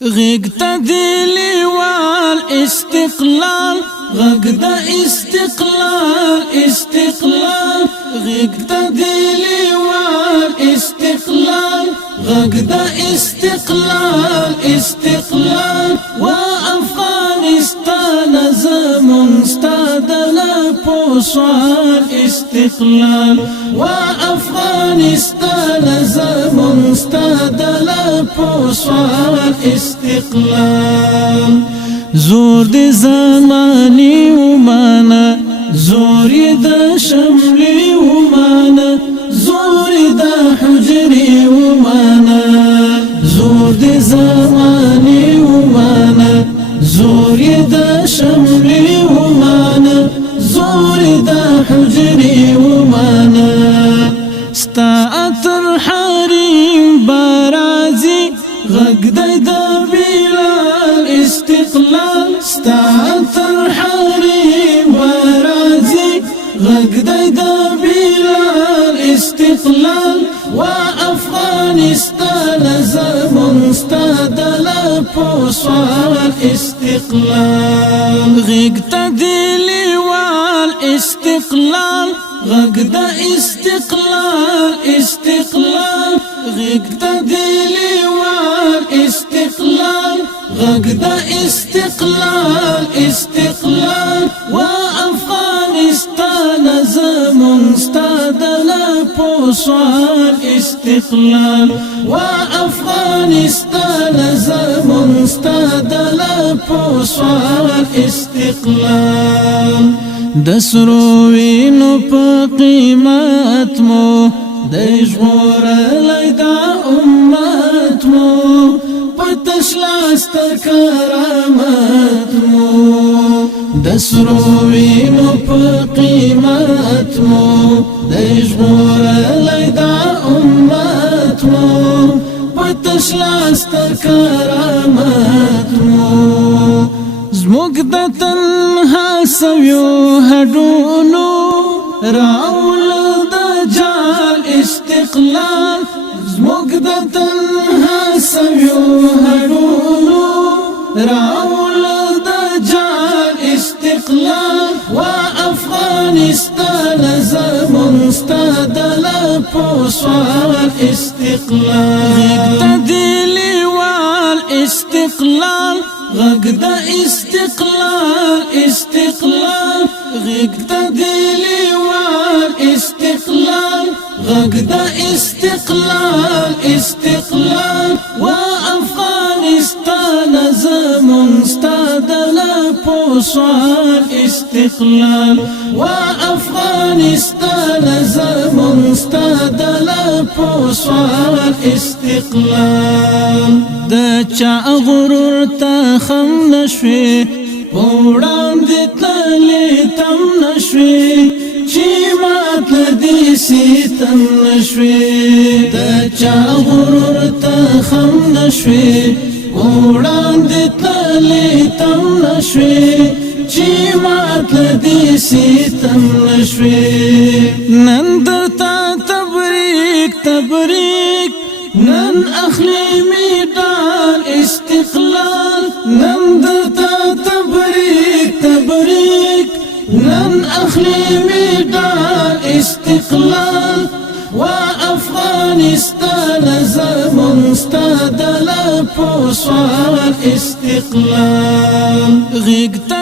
غیگتا دیلیوال استقلال غگدا استقلال استقلال غیگتا دیلیوال استقلال غگدا استقلال استقلال و افغانستان زمون ستادلا پوسوال استقلال و افغانستان زمون ستادلا پوسوال استقلال زور دی زمانی ومانا زوری دا شملی ومانا زوری دا حجری ومانا زور دی زمانی ومانا زوری دا شملی ومانا زوری دا حجری ومانا ستا اتر حریم بارازی غگدای دا بلال استقلال ستا اتر حریم بارازی غگدای دا بلال استقلال و افغانستان زمون ستادلا پوسوال استقلال غیگتا دیلیوال استقلال غگدا استقلال استقلال غیگتا دیلیوال استقلال غگدا استقلال استقلال و افغانستان زمون ستادلا پوسوال استقلال و افغانستان زمون ستادلا پوسوال استقلال دسرو وینو پا قیمت مو دژغور لیدا امت مو پتشلاست کرامت مو دسرو وینو پا قیمت مو دژغور لیدا امت مو پتشلاست کرامت مو زموږ د تنها سویو هډونو راول د جال استقلال زموږ د تنها سویو هډونو راول د جال استقلال و افغانستان زمون ستادلا پوسوال استقلال غیگتا دیلیوال استقلال غگدا استقلال استقلال غگدا دیلیوال استقلال غگدا استقلال استقلال و افغانستان زمون ستادلا پوسوال استقلال و افغانستان زمون ستادلا پوسوال استقلال د چا غرور تا خم نشوي پوڑان دی تلی تم نشوي چی مات دی سیتم نشوي د چا غرور تا خم نشوي پوڑان دی تلی تم نشوي چی مات دی سیتم نشوي نن درتا تبریک تبریک نن اخلی میدان استقلال نن درتا تبریک تبریک نن اخلی میدان استقلال و افغانستان زمون ستادلا پوسوال استقلال غیگتا